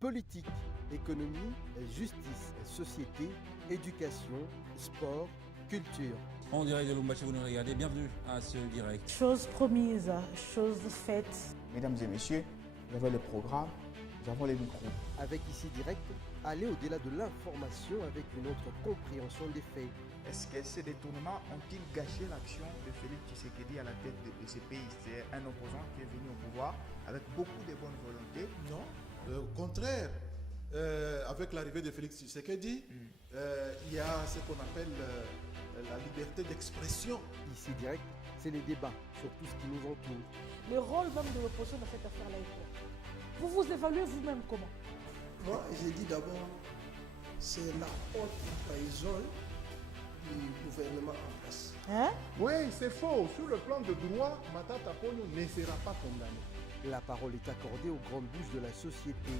Politique, économie, justice, société, éducation, sport, culture. En direct de Lumbashi, vous nous regardez. Bienvenue à ce direct. Chose promise, chose faite. Mesdames et messieurs, nous avons le programme, nous avons les micros. Avec ici direct, aller au-delà de l'information avec une autre compréhension des faits. Est-ce que ces détournements ont-ils gâché l'action de Félix Tshisekedi à la tête de ce pays? C'est un opposant qui est venu au pouvoir avec beaucoup de bonne volonté. Non, au contraire, avec l'arrivée de Félix Tshisekedi, il y a ce qu'on appelle la liberté d'expression. Ici direct, c'est les débats sur tout ce qui nous entoure. Le rôle même de l'opposition dans cette affaire-là est quoi? Vous vous évaluez vous-même comment? Moi, j'ai dit d'abord, c'est la haute trahison du gouvernement en place. Hein? Oui, c'est faux. Sur le plan de droit, Matata Ponyo ne sera pas condamné. La parole est accordée aux grandes bouches de la société,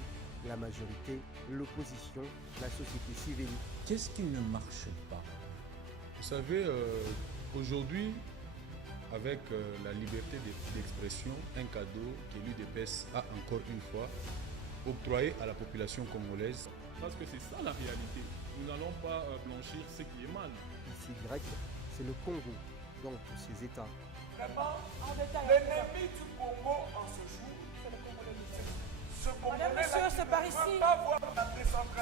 la majorité, l'opposition, la société civile. Qu'est-ce qui ne marche pas? Vous savez, aujourd'hui, avec la liberté d'expression, un cadeau que l'UDPS a encore une fois octroyé à la population congolaise. Parce que c'est ça la réalité. Nous n'allons pas blanchir ce qui est mal. Ici direct, c'est le Congo dans tous ses états. L'ennemi du Congo en ce jour, ce Madame, monsieur, c'est par ici.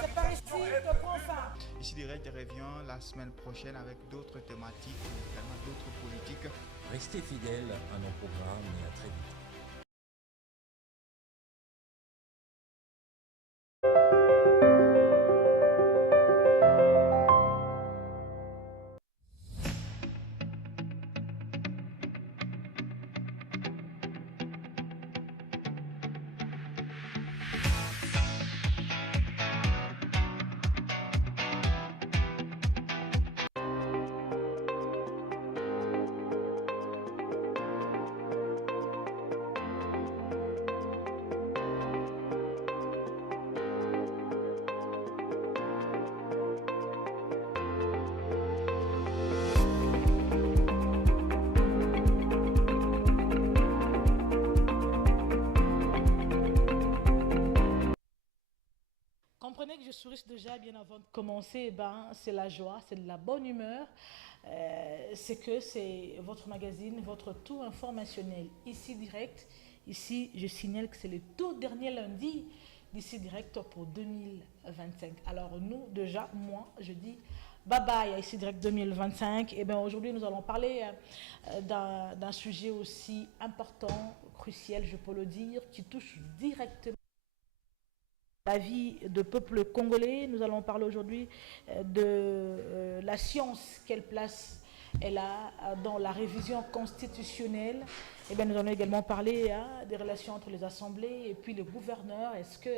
C'est par ici, je prends ça. Ici direct revient la semaine prochaine avec d'autres thématiques, également d'autres politiques. Restez fidèles à nos programmes et à très vite. Comprenez que je souris déjà bien avant de commencer, c'est la joie, c'est de la bonne humeur, c'est que c'est votre magazine, votre tout informationnel, ici direct. Ici, je signale que c'est le tout dernier lundi d'ici direct pour 2025. Alors nous, déjà, moi, je dis bye bye à ici direct 2025. Et bien aujourd'hui, nous allons parler d'un sujet aussi important, crucial, je peux le dire, qui touche directement la vie de peuple congolais. Nous allons parler aujourd'hui de la science, quelle place elle a dans la révision constitutionnelle. Et bien, nous allons également parler des relations entre les assemblées et puis les gouverneurs. Est-ce que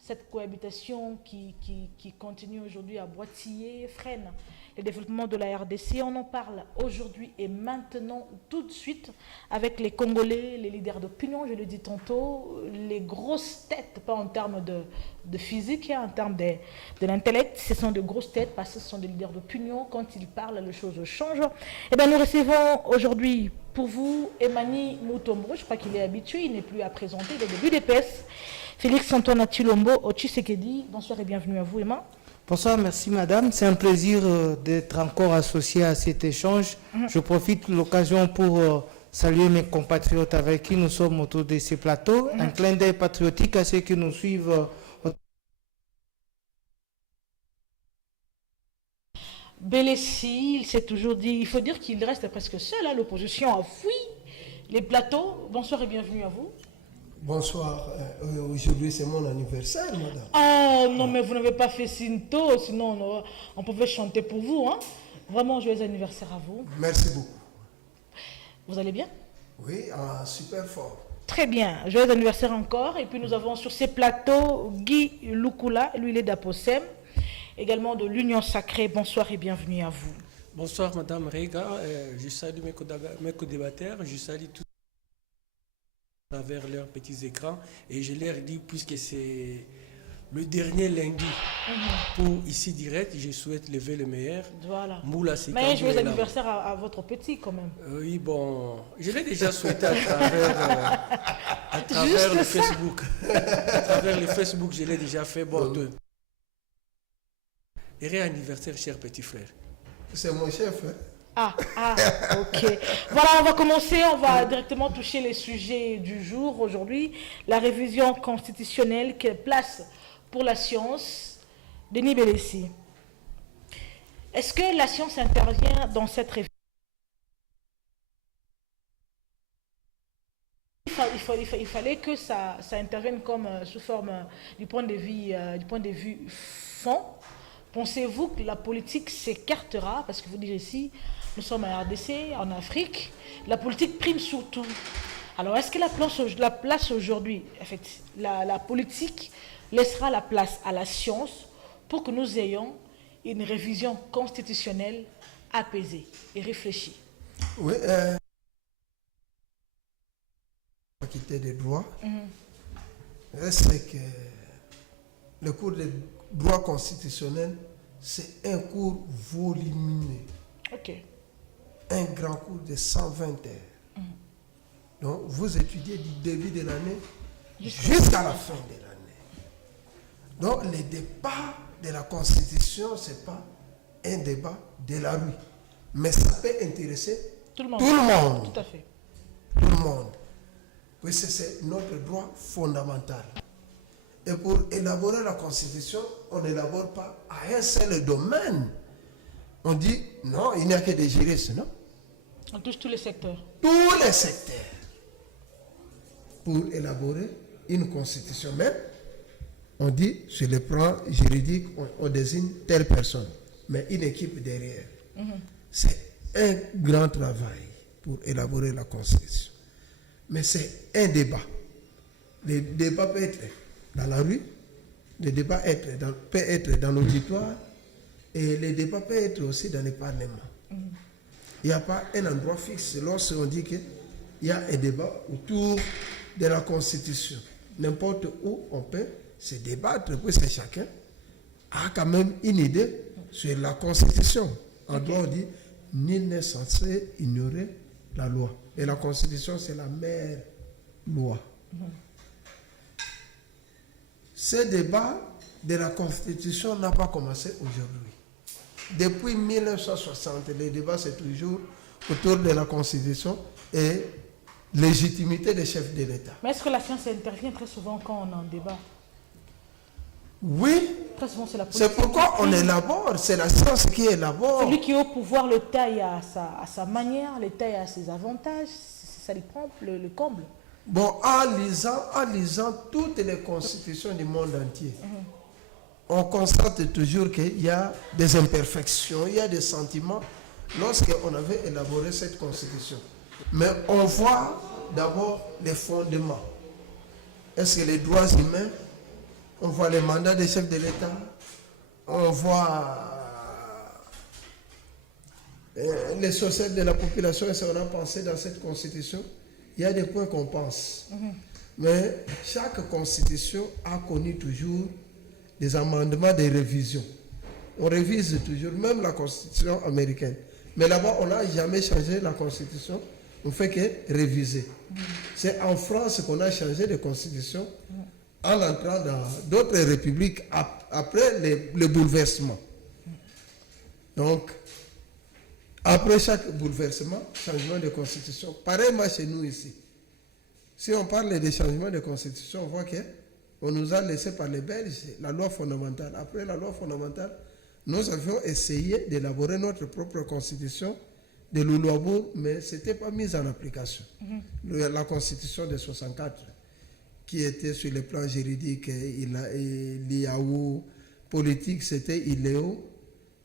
cette cohabitation qui continue aujourd'hui à boitiller freine le développement de la RDC? On en parle aujourd'hui et maintenant, tout de suite, avec les Congolais, les leaders d'opinion, je le dis tantôt, les grosses têtes, pas en termes de physique, en termes de l'intellect, ce sont de grosses têtes parce que ce sont des leaders d'opinion. Quand ils parlent, les choses changent. Et bien, nous recevons aujourd'hui pour vous Emani Mutombo, je crois qu'il est habitué, il n'est plus à présenter, il est de l'UDPS. Félix Antoine Atulombo au Tshisekedi. Bonsoir et bienvenue à vous, Emma. Bonsoir, merci madame. C'est un plaisir d'être encore associé à cet échange. Je profite de l'occasion pour saluer mes compatriotes avec qui nous sommes autour de ces plateaux. Un clin d'œil patriotique à ceux qui nous suivent. Bélessi, il s'est toujours dit, il faut dire qu'il reste presque seul, l'opposition a fui les plateaux. Bonsoir et bienvenue à vous. Bonsoir. Aujourd'hui, c'est mon anniversaire, madame. Oh non, mais vous n'avez pas fait Sinto, sinon on pouvait chanter pour vous. Hein. Vraiment, joyeux anniversaire à vous. Merci beaucoup. Vous allez bien? Oui, super fort. Très bien, joyeux anniversaire encore. Et puis nous avons sur ces plateaux Guy Lukula, lui il est d'Aposem, également de l'Union Sacrée. Bonsoir et bienvenue à vous. Bonsoir Madame Rega, je salue mes co-débatteurs, je salue tous à travers leurs petits écrans et je leur dis, puisque c'est le dernier lundi. Pour ici direct, je souhaite lever le meilleur. Voilà. Moula Mais joyeux anniversaire à votre petit quand même. Oui, bon, je l'ai déjà souhaité à travers le Facebook. À travers le Facebook, je l'ai déjà fait. Bon, heureux anniversaire, cher petit frère. C'est mon chef. Ah, ok. Voilà, on va commencer, on va directement toucher les sujets du jour aujourd'hui. La révision constitutionnelle, quelle place pour la science? Denis Bélessi. Est-ce que la science intervient dans cette révision? Il fallait que ça intervienne comme sous forme du point de vue fond. Pensez-vous que la politique s'écartera? Parce que vous dites ici, nous sommes à RDC, en Afrique, la politique prime surtout. Alors, est-ce que la place aujourd'hui, en fait, la politique laissera la place à la science pour que nous ayons une révision constitutionnelle apaisée et réfléchie? Oui, faculté des droits, c'est que le cours de droit constitutionnel, c'est un cours volumineux. Ok. Un grand cours de 120 heures. Donc, vous étudiez du début de l'année jusqu'à la fin de l'année. Donc, le débat de la Constitution, ce n'est pas un débat de la rue. Mais ça peut intéresser tout le monde. Tout à fait. Tout le monde. Oui, c'est notre droit fondamental. Et pour élaborer la Constitution, on n'élabore pas à un seul domaine. On dit, non, il n'y a que des juristes, non? On touche tous les secteurs. Tous les secteurs. Pour élaborer une Constitution. Mais on dit, sur le plan juridique, on désigne telle personne. Mais une équipe derrière. C'est un grand travail pour élaborer la Constitution. Mais c'est un débat. Le débat peut être dans la rue, le débat peut être dans l'auditoire, et le débat peut être aussi dans le Parlement. Il n'y a pas un endroit fixe lorsqu'on dit qu'il y a un débat autour de la Constitution. N'importe où on peut se débattre, puisque chacun a quand même une idée sur la Constitution. En droit, on dit nul n'est censé ignorer la loi. Et la Constitution, c'est la mère loi. Ce débat de la Constitution n'a pas commencé aujourd'hui. Depuis 1960, le débat, c'est toujours autour de la Constitution et légitimité des chefs de l'État. Mais est-ce que la science intervient très souvent quand on a un débat? Oui. Très souvent, c'est la politique. C'est pourquoi on élabore, c'est la science qui élabore. Celui qui est au pouvoir, l'État à sa manière, l'État a ses avantages, ça lui prend le comble. Bon, en lisant toutes les constitutions du monde entier, on constate toujours qu'il y a des imperfections, il y a des sentiments lorsqu'on avait élaboré cette constitution. Mais on voit d'abord les fondements. Est-ce que les droits humains, on voit les mandats des chefs de l'État, on voit les sociétés de la population, est-ce qu'on a pensé dans cette constitution? Il y a des points qu'on pense. Mais chaque constitution a connu toujours des amendements, des révisions. On révise toujours, même la constitution américaine. Mais là-bas, on n'a jamais changé la constitution, on ne fait que réviser. C'est en France qu'on a changé de constitution en entrant dans d'autres républiques après le bouleversement. Donc, après chaque bouleversement, changement de constitution. Pareillement chez nous ici. Si on parle des changements de constitution, on voit qu'on nous a laissé par les Belges la loi fondamentale. Après la loi fondamentale, nous avions essayé d'élaborer notre propre constitution de l'Oulouabour, mais ce n'était pas mis en application. La constitution de 64, qui était sur le plan juridique, l'IAO, politique, c'était ILEO.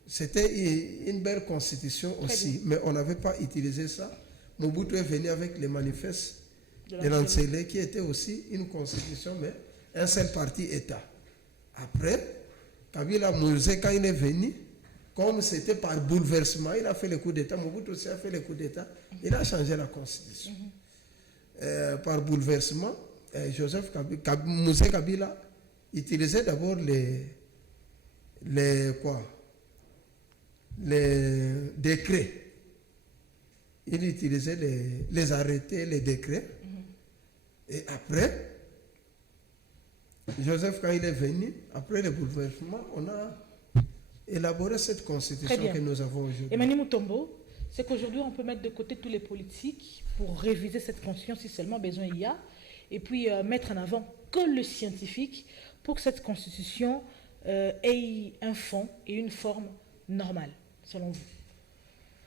C'était une belle constitution aussi, mais on n'avait pas utilisé ça. Mobutu est venu avec les manifestes de Lancélé, qui était aussi une constitution, mais un seul parti État. Après, Kabila Mouzé, quand il est venu, comme c'était par bouleversement, il a fait le coup d'État. Mobutu aussi a fait le coup d'État. Il a changé la constitution. Par bouleversement, Mouzé Kabila utilisait d'abord les décrets. Il utilisait les arrêtés, les décrets. Et après, Joseph, quand il est venu, après le bouleversement, on a élaboré cette constitution que nous avons aujourd'hui. Emmanuel Mutombo, c'est qu'aujourd'hui, on peut mettre de côté tous les politiques pour réviser cette constitution si seulement besoin il y a, et puis mettre en avant que le scientifique pour que cette constitution ait un fond et une forme normale, selon vous.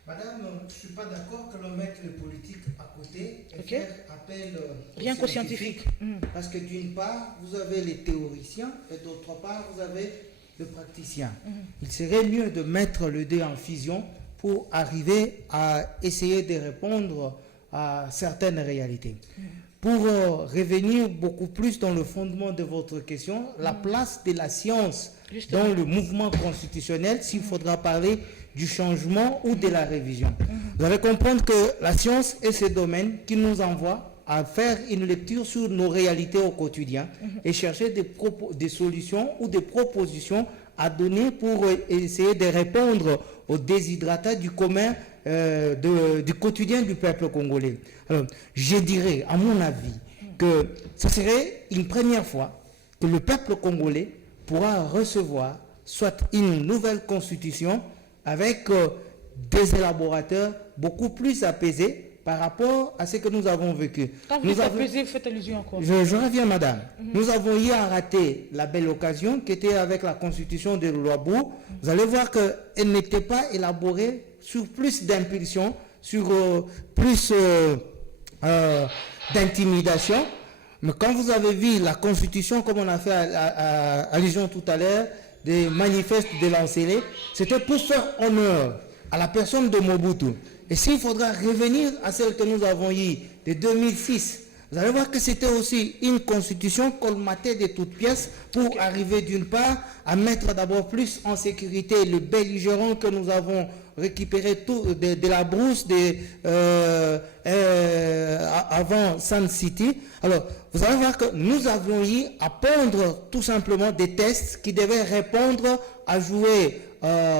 Madame, je ne suis pas d'accord que l'on mette le politique à côté et Okay. faire appel Rien qu'aux scientifiques. Parce que d'une part, vous avez les théoriciens et d'autre part, vous avez le praticien. Il serait mieux de mettre les deux en fusion pour arriver à essayer de répondre à certaines réalités. Pour revenir beaucoup plus dans le fondement de votre question, la place de la science dans le mouvement constitutionnel, s'il faudra parler du changement ou de la révision. Vous allez comprendre que la science est ce domaine qui nous envoie à faire une lecture sur nos réalités au quotidien et chercher des solutions ou des propositions à donner pour essayer de répondre aux déshydratats du commun du quotidien du peuple congolais. Alors, je dirais, à mon avis, que ce serait une première fois que le peuple congolais pourra recevoir soit une nouvelle constitution avec des élaborateurs beaucoup plus apaisés par rapport à ce que nous avons vécu. Quand vous dites apaisé, vous faites allusion à quoi? Je reviens, madame. Nous avons hier raté la belle occasion qui était avec la constitution de Luabou. Vous allez voir qu'elle n'était pas élaborée sur plus d'impulsion, sur plus d'intimidation. Mais quand vous avez vu la constitution, comme on a fait allusion tout à l'heure, des manifestes de l'Ancélé, c'était pour faire honneur à la personne de Mobutu. Et s'il faudra revenir à celle que nous avons eue de 2006, vous allez voir que c'était aussi une constitution colmatée de toutes pièces pour arriver d'une part à mettre d'abord plus en sécurité le belligérant que nous avons récupéré de la brousse avant Sun City. Alors, vous allez voir que nous avions eu à pondre tout simplement des tests qui devaient répondre à jouer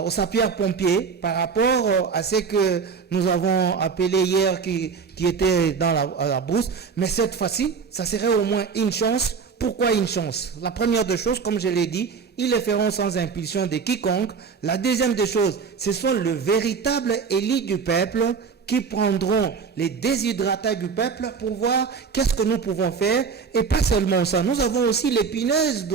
aux sapeurs-pompiers par rapport à ce que nous avons appelé hier qui était dans la brousse. Mais cette fois-ci, ça serait au moins une chance. Pourquoi une chance? La première des choses, comme je l'ai dit, ils le feront sans impulsion de quiconque. La deuxième des choses, ce sont le véritable élite du peuple qui prendront les déshydratats du peuple pour voir qu'est-ce que nous pouvons faire. Et pas seulement ça, nous avons aussi l'épineuse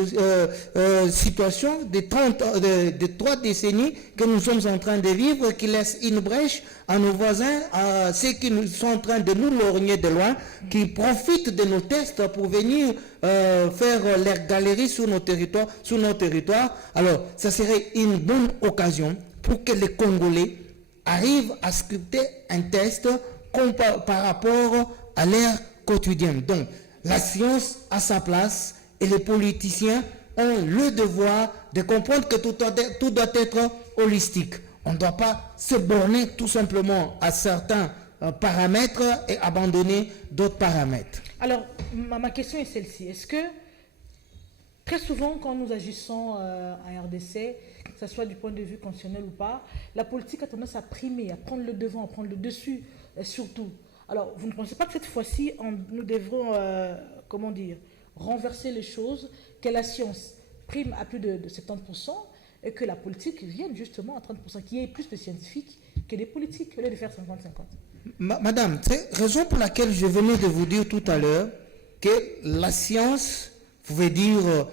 situation de 3 décennies que nous sommes en train de vivre, qui laisse une brèche à nos voisins, à ceux qui sont en train de nous lorgner de loin, qui profitent de nos tests pour venir faire leur galerie sur nos territoires. Alors, ça serait une bonne occasion pour que les Congolais arrivent à sculpter un test par rapport à leur quotidien. Donc, la science a sa place et les politiciens ont le devoir de comprendre que tout doit être holistique. On ne doit pas se borner tout simplement à certains paramètres et abandonner d'autres paramètres. Alors, ma question est celle-ci. Est-ce que, très souvent, quand nous agissons à RDC, que ce soit du point de vue constitutionnel ou pas, la politique a tendance à primer, à prendre le devant, à prendre le dessus, surtout. Alors, vous ne pensez pas que cette fois-ci, nous devrons, renverser les choses, que la science prime à plus de 70% et que la politique vienne justement à 30%, qu'il y ait plus de scientifiques que des politiques, au lieu de faire 50-50? Madame, c'est la raison pour laquelle je venais de vous dire tout à l'heure que la science, vous pouvez dire,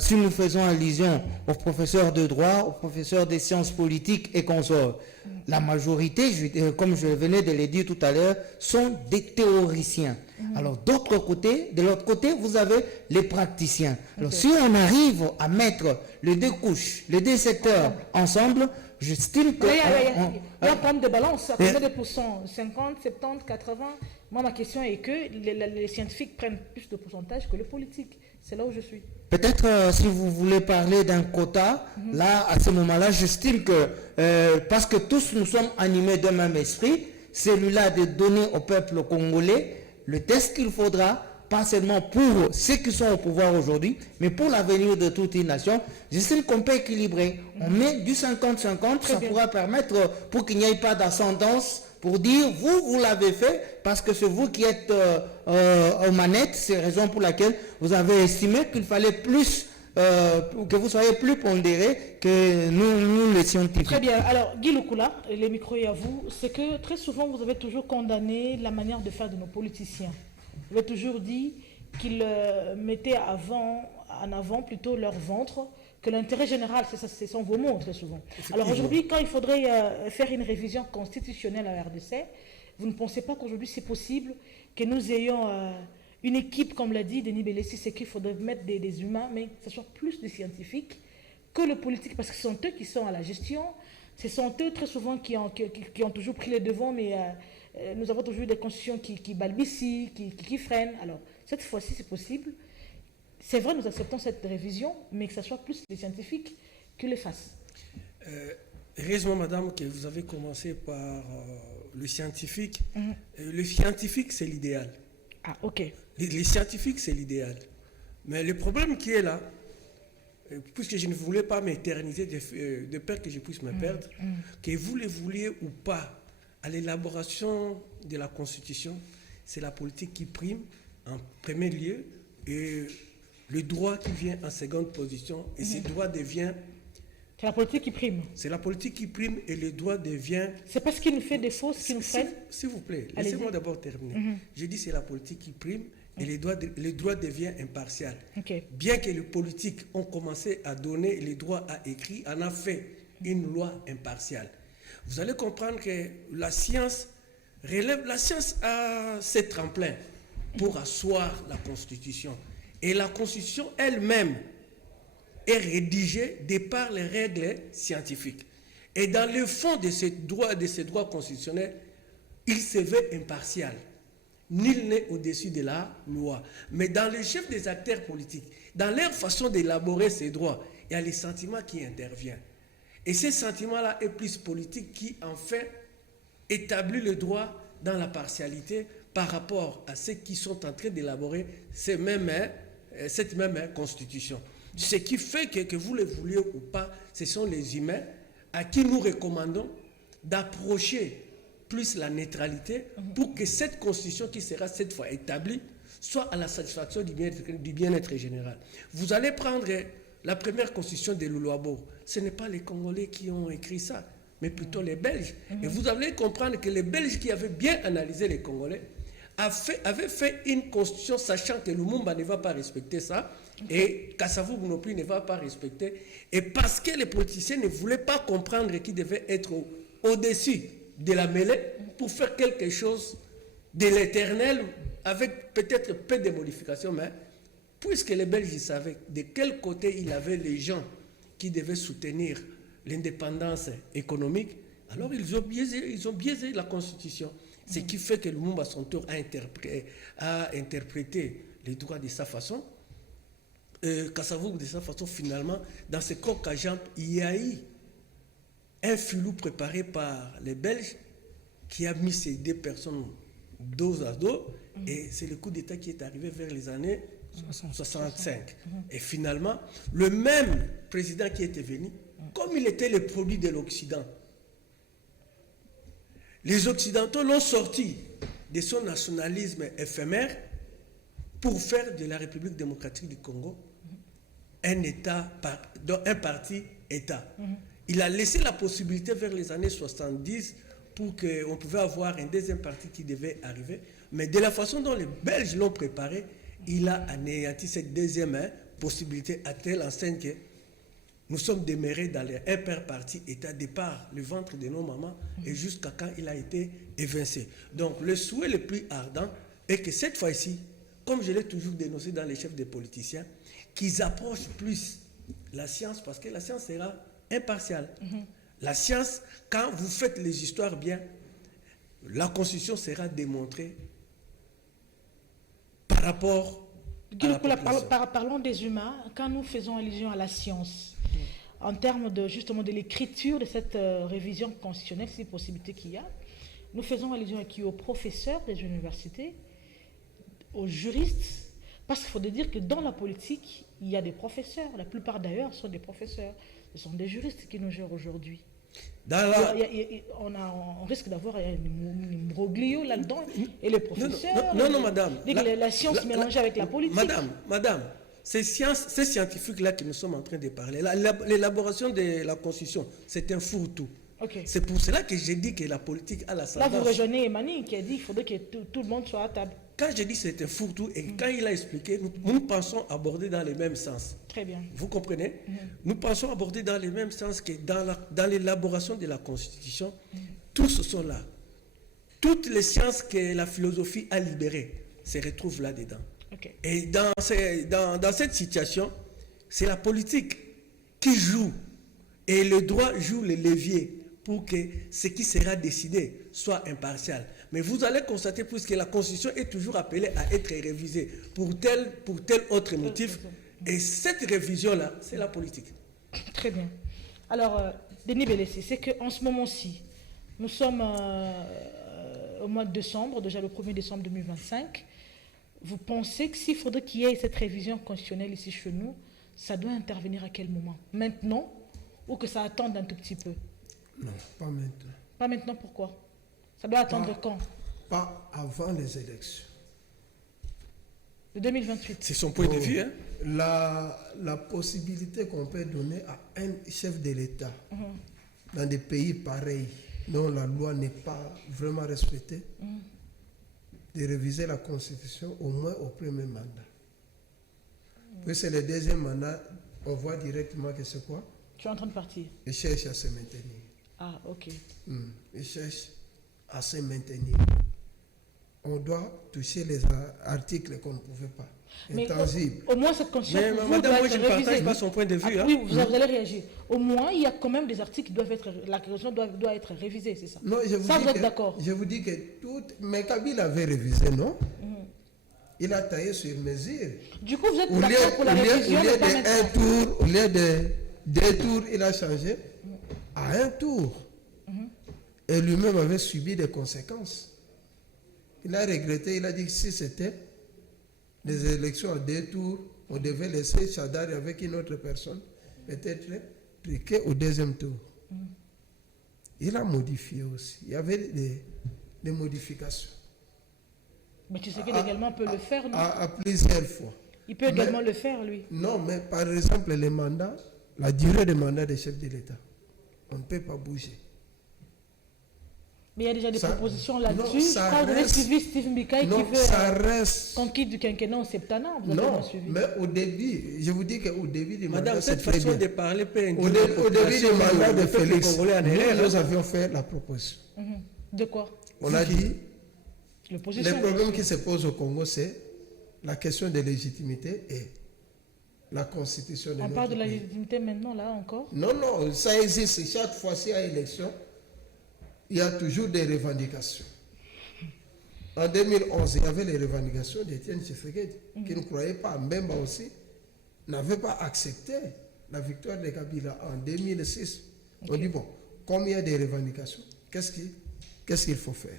si nous faisons allusion aux professeurs de droit, aux professeurs des sciences politiques et consorts, la majorité, comme je venais de le dire tout à l'heure, sont des théoriciens. Alors, de l'autre côté, vous avez les praticiens. Alors, si on arrive à mettre les deux couches, les deux secteurs ensemble, j'estime que... Il y a un problème de balance. À combien de pourcents? 50, 70, 80? Moi, ma question est que les scientifiques prennent plus de pourcentage que les politiques. C'est là où je suis. Peut-être si vous voulez parler d'un quota, là, à ce moment-là, j'estime que, parce que tous nous sommes animés d'un même esprit, celui-là de donner au peuple congolais le test qu'il faudra pas seulement pour ceux qui sont au pouvoir aujourd'hui, mais pour l'avenir de toute une nation, j'estime qu'on peut équilibrer. On met du 50-50, ça pourra permettre, pour qu'il n'y ait pas d'ascendance, pour dire, vous l'avez fait, parce que c'est vous qui êtes aux manettes, c'est la raison pour laquelle vous avez estimé qu'il fallait plus, que vous soyez plus pondéré que nous les scientifiques. Très bien. Alors, Guy Lukula, les micros est à vous. C'est que très souvent, vous avez toujours condamné la manière de faire de nos politiciens. Vous avez toujours dit qu'ils mettaient en avant plutôt leur ventre, que l'intérêt général, ce sont vos mots très souvent. Alors aujourd'hui, quand il faudrait faire une révision constitutionnelle à RDC, vous ne pensez pas qu'aujourd'hui c'est possible que nous ayons une équipe, comme l'a dit Denis Bellessi, c'est qu'il faudrait mettre des humains, mais que ce soit plus des scientifiques que le politique, parce que ce sont eux qui sont à la gestion, ce sont eux très souvent qui ont toujours pris les devants, mais nous avons toujours des constitutions qui balbutient, qui freinent. Alors cette fois-ci c'est possible. C'est vrai, nous acceptons cette révision, mais que ce soit plus les scientifiques qui le fassent. Heureusement, madame, que vous avez commencé par le scientifique. Le scientifique, c'est l'idéal. Ah, ok. Les scientifiques, c'est l'idéal. Mais le problème qui est là, puisque je ne voulais pas m'éterniser de peur que je puisse me perdre, que vous le vouliez ou pas, à l'élaboration de la Constitution, c'est la politique qui prime en premier lieu et le droit qui vient en seconde position, et ce droit devient... C'est la politique qui prime. C'est la politique qui prime et le droit devient... C'est pas ce qui nous fait défaut, ce qui nous freine. S'il vous plaît, laissez-moi d'abord terminer. J'ai dit c'est la politique qui prime et le droit devient impartial. Bien que les politiques ont commencé à donner les droits à écrit, on a fait une loi impartiale. Vous allez comprendre que la science a ses tremplins pour asseoir la Constitution. Et la Constitution elle-même est rédigée de par les règles scientifiques. Et dans le fond de ces droits constitutionnels, il se veut impartial. Nul n'est au-dessus de la loi. Mais dans les chefs des acteurs politiques, dans leur façon d'élaborer ces droits, il y a les sentiments qui interviennent. Et ces sentiments-là est plus politique qui, en fait, établit le droit dans la partialité par rapport à ceux qui sont en train d'élaborer cette même constitution. Ce qui fait que vous le vouliez ou pas, ce sont les humains à qui nous recommandons d'approcher plus la neutralité pour que cette constitution qui sera cette fois établie soit à la satisfaction du bien-être général. Vous allez prendre la première constitution de Luluabo. Ce n'est pas les Congolais qui ont écrit ça, mais plutôt les Belges. Et vous allez comprendre que les Belges qui avaient bien analysé les Congolais avaient fait une constitution sachant que Lumumba ne va pas respecter ça et Kasavubu non plus ne va pas respecter. Et parce que les politiciens ne voulaient pas comprendre qu'ils devaient être au-dessus de la mêlée pour faire quelque chose de l'éternel avec peut-être peu de modifications, mais puisque les Belges savaient de quel côté il avait les gens qui devaient soutenir l'indépendance économique, alors ils ont biaisé la Constitution. Ce qui fait que Lumumba, à son tour, a interprété les droits de sa façon. Kasavubu de sa façon, finalement, dans ce coq à jambes, il y a eu un filou préparé par les Belges qui a mis ces deux personnes dos à dos, et c'est le coup d'État qui est arrivé vers les années 65. Et finalement, le même président qui était venu, comme il était le produit de l'Occident, les Occidentaux l'ont sorti de son nationalisme éphémère pour faire de la République démocratique du Congo un État, un parti-État. Il a laissé la possibilité vers les années 70 pour qu'on pouvait avoir un deuxième parti qui devait arriver. Mais de la façon dont les Belges l'ont préparé, il a anéanti cette deuxième possibilité à telle enseigne que nous sommes demeurés dans un père parti État départ, le ventre de nos mamans, et jusqu'à quand il a été évincé. Donc le souhait le plus ardent est que cette fois-ci, comme je l'ai toujours dénoncé dans les chefs des politiciens, qu'ils approchent plus la science, parce que la science sera impartiale. La science, quand vous faites les histoires bien, la Constitution sera démontrée par rapport à la population. Parlons des humains. Quand nous faisons allusion à la science, en termes de, justement de l'écriture de cette révision constitutionnelle, c'est une possibilité qu'il y a, nous faisons allusion aux professeurs des universités, aux juristes, parce qu'il faut dire que dans la politique, il y a des professeurs. La plupart d'ailleurs sont des professeurs. Ce sont des juristes qui nous gèrent aujourd'hui. On risque d'avoir un imbroglio là-dedans. Et les professeurs... Non, madame. La science mélangée avec la politique. Madame, ces scientifiques-là que nous sommes en train de parler, l'élaboration de la Constitution, c'est un fourre-tout. Okay. C'est pour cela que j'ai dit que la politique a la savance. Là, vous rejoignez Emmanuel qui a dit qu'il faudrait que tout le monde soit à table. Quand j'ai dit que c'était fourre-tout, et quand il a expliqué, nous pensons aborder dans les mêmes sens. Très bien. Vous comprenez? Nous pensons aborder dans les mêmes sens que dans l'élaboration de la Constitution. Tous sont là. Toutes les sciences que la philosophie a libérées se retrouvent là-dedans. Okay. Et dans cette situation, c'est la politique qui joue. Et le droit joue le levier pour que ce qui sera décidé soit impartial. Mais vous allez constater, puisque la Constitution est toujours appelée à être révisée pour tel autre motif, et cette révision-là, c'est la politique. Très bien. Alors, Denis Bellessi, c'est qu'en ce moment-ci, nous sommes au mois de décembre, déjà le 1er décembre 2025. Vous pensez que s'il faudrait qu'il y ait cette révision constitutionnelle ici chez nous, ça doit intervenir à quel moment? Maintenant, ou que ça attende un tout petit peu? Non, pas maintenant. Pas maintenant, pourquoi? Ça doit attendre quand? Pas avant les élections. De 2028. C'est son point de vue. Hein? La possibilité qu'on peut donner à un chef de l'État dans des pays pareils, dont la loi n'est pas vraiment respectée, de réviser la Constitution au moins au premier mandat. Puis c'est le deuxième mandat, on voit directement que c'est quoi? Tu es en train de partir. Il cherche à se maintenir. Ah, ok. Il cherche à se maintenir. On doit toucher les articles qu'on ne pouvait pas. Intangibles. Au moins, cette constitution mais madame, moi, je ne partage pas son point de vue. Oui, vous allez réagir. Au moins, il y a quand même des articles qui doivent être... La Constitution doit être révisée, c'est ça? Non, vous êtes d'accord? Je vous dis que tout... Mais Kabila avait révisé, non? Il a taillé sur mesure. Du coup, vous êtes d'accord pour la révision? Au lieu de 2 tours, il a changé à 1 tour. Et lui-même avait subi des conséquences. Il a regretté, il a dit que si c'était des élections à 2 tours, on devait laisser Chadari avec une autre personne, peut-être truquer au 2e tour. Il a modifié aussi. Il y avait des modifications. Mais tu sais qu'il également peut le faire, non? À plusieurs fois. Il peut également le faire, lui. Non, mais par exemple, les mandats, la durée des mandats des chefs de l'État, on ne peut pas bouger. Mais il y a déjà des propositions là-dessus. Je crois que vous avez suivi Steve Mbikaï qui veut conquête du quinquennat en septennat. Non, mais au début, je vous dis qu'au début du mandat, madame, cette façon de parler peut au début du mandat de Félix, nous avions fait la proposition. De quoi? On a dit, le problème qui se pose au Congo, c'est la question de légitimité et la constitution de notre pays. On parle de la légitimité maintenant, là, encore? Non, ça existe. Chaque fois qu'il y a élection, il y a toujours des revendications. En 2011, il y avait les revendications d'Étienne Tshisekedi, qui ne croyait pas. Mbemba aussi n'avait pas accepté la victoire de Kabila en 2006. On dit, bon, comme il y a des revendications, qu'est-ce qu'il faut faire?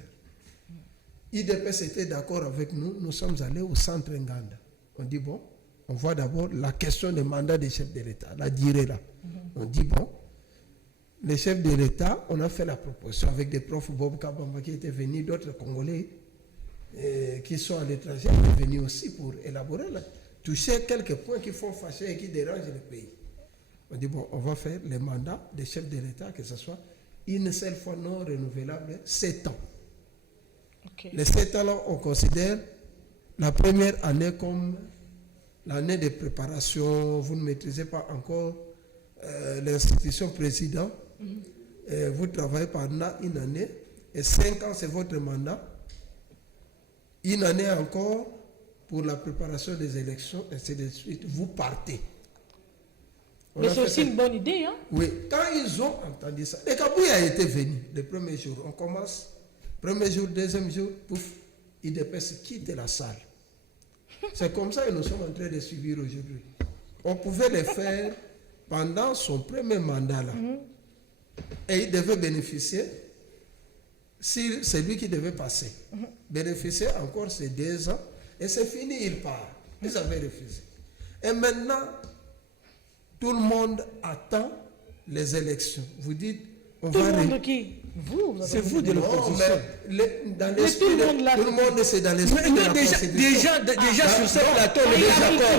IDPS était d'accord avec nous, nous sommes allés au centre Nganda. On dit, bon, on voit d'abord la question des mandats des chefs de l'État, la durée là. On dit, bon, les chefs de l'État, on a fait la proposition avec des profs, Bob Kabamba qui étaient venus, d'autres Congolais qui sont à l'étranger, étaient venus aussi pour élaborer, toucher quelques points qui font fâcher et qui dérangent le pays. On dit, bon, on va faire les mandats des chefs de l'État, que ce soit une seule fois non renouvelable, 7 ans. Okay. Les 7 ans-là, on considère la première année comme l'année de préparation, vous ne maîtrisez pas encore l'institution président, vous travaillez pendant une année, et 5 ans, c'est votre mandat. Une année encore pour la préparation des élections, et ainsi de suite, vous partez. Mais c'est aussi une bonne idée, hein? Oui, quand ils ont entendu ça, le Kabouya a été venu le premier jour, on commence, premier jour, deuxième jour, pouf, IDPS quitte la salle. C'est comme ça que nous sommes en train de subir aujourd'hui. On pouvait le faire pendant son premier mandat là. Et il devait bénéficier, si c'est lui qui devait passer, bénéficier encore ces 2 ans, Et c'est fini, il part. Vous avez refusé. Et maintenant, tout le monde attend les élections. Vous dites, on tout va... le monde qui C'est vous de l'opposition. Dans l'esprit, tout le monde, c'est dans l'esprit de la Constitution. Déjà sur ce plateau, on est d'accord.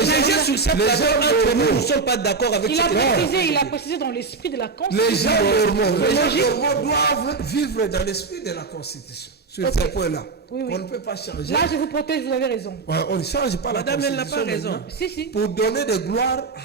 Déjà sur ce plateau, entre nous, nous ne sommes pas d'accord avec ce que il a précisé dans l'esprit de la Constitution. Les gens normaux doivent vivre dans l'esprit de la Constitution. Sur ce point-là. Oui, oui. On ne peut pas changer. Là, je vous protège, vous avez raison. Ouais, on ne change pas Madame, la Constitution. elle n'a pas raison. Si. Pour donner de gloire à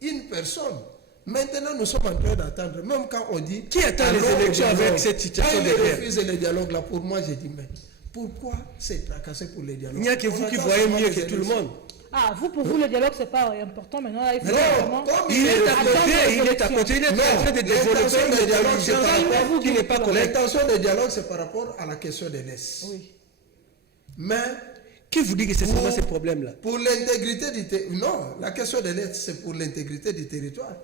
une personne. Maintenant, nous sommes en train d'attendre. Même quand on dit... Qui attend les élections avec cette situation de guerre? Refuse le dialogue là. Pour moi, j'ai dit, mais pourquoi c'est tracassé pour le dialogue? Il n'y a que vous qui voyez mieux que tout le monde. Ah, pour vous, le dialogue, c'est pas important. Maintenant, là, il faut non, il est à côté, il est en train de développer le dialogue qui n'est pas correct. L'intention du dialogue, c'est par rapport à la question de l'Est. Oui. Mais... Qui vous dit que c'est seulement ce problème-là? Pour l'intégrité du territoire. Non, la question de l'Est, c'est pour l'intégrité du territoire.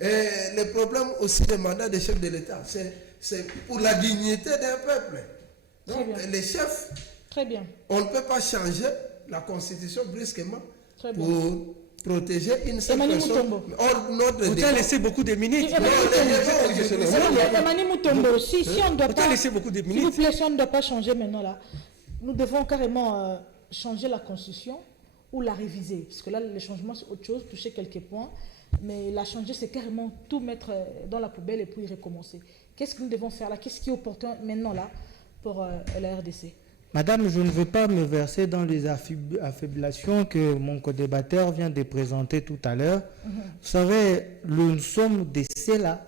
Et le problème aussi des mandats des chefs de l'État, c'est pour la dignité d'un peuple. Donc, les chefs, on ne peut pas changer la Constitution brusquement pour protéger une seule personne. Vous avez laissé beaucoup de minutes. Emmanuel Mutombo, si on ne doit pas... laissé beaucoup de minutes. S'il vous plaît, si on ne doit pas changer maintenant là, nous devons carrément changer la Constitution ou la réviser. Parce que là, le changement, c'est autre chose, toucher quelques points. Mais la changer, c'est carrément tout mettre dans la poubelle et puis recommencer. Qu'est-ce que nous devons faire là? Qu'est-ce qui est opportun maintenant là pour la RDC? Madame, je ne veux pas me verser dans les affabulations que mon co-débatteur vient de présenter tout à l'heure. Vous savez, nous sommes de ceux-là